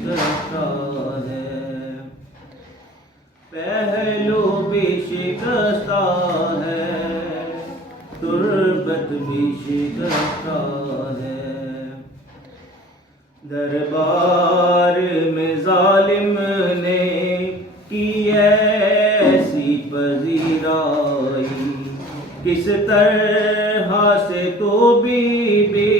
شکستہ ہے، پہلو بھی شکستہ ہے، تربت بھی شکستہ ہے۔ دربار میں ظالم نے کی ایسی پذیرائی، کس طرح سے تو بی بی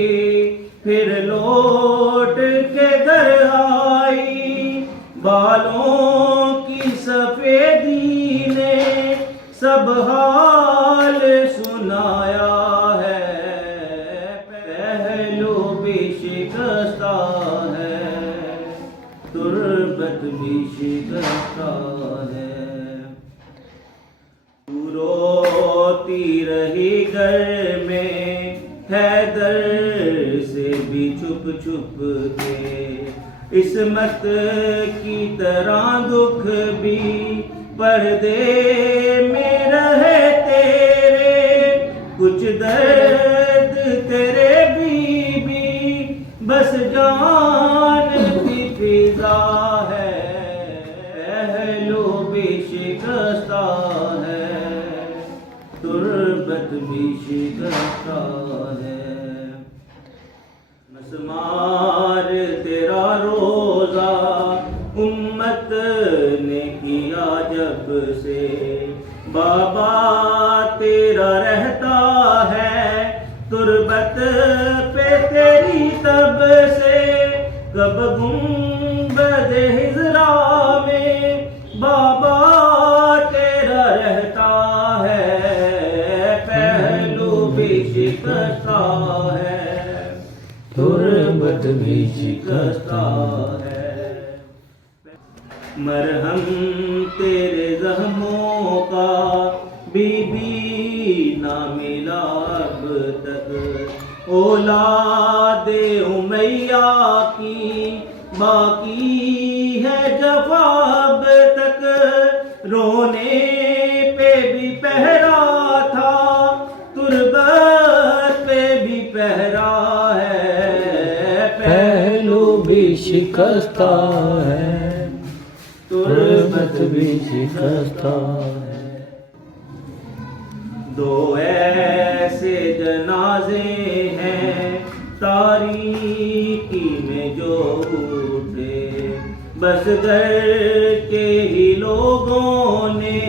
پھر لوٹ کے گھر آئی، بالوں کی سفیدی نے سب حال سنایا ہے، پہلو بھی شکستہ ہے، تربت بھی شکستہ ہے۔ روتی رہی گھر میں حیدر سے بھی چھپ چھپ کے، عصمت کی طرح دکھ بھی پردے میں رہے تیرے، کچھ درد تیرے بی بی بس جان کی فضا ہے، پہلو بھی شکستہ ہے، تربت بھی شکستہ ہے۔ مسمار تیرا روزہ امت نے کیا جب سے، بابا تیرا رہتا ہے تربت پہ تیری تب سے، کب گنبد ہجرا میں بابا تیرا رہتا ہے، پہلو بھی شکستہ ہے، تربت بھی شکستہ ہے۔ مرہم تیرے زخموں کا بی بی نہ ملا اب تک، اولاد امیہ کی باقی ہے جفا اب تک، رونے پہ بھی پہرا تھا تربت پہ بھی پہرا ہے، پہلو بھی شکستہ ہے، تربت بھی شکستہ ہے۔ دو ایسے جنازے ہیں تاریکی میں جو اٹھے، بس گھر کے ہی لوگوں نے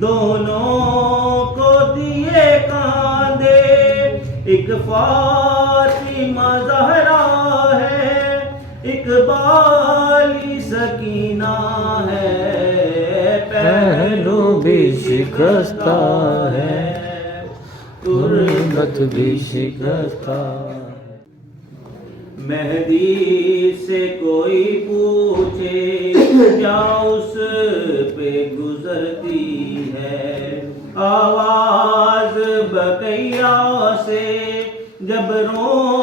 دونوں کو دیے کاندھے، ایک فاطمہ زہرا ہے، ایک بالی سکینہ ہے، پہلو بھی شکستہ ہے، تربت بھی شکستہ ہے۔ مہدی سے کوئی پوچھے کیا اس پہ گزرتی ہے، آواز بقیہ سے جب رو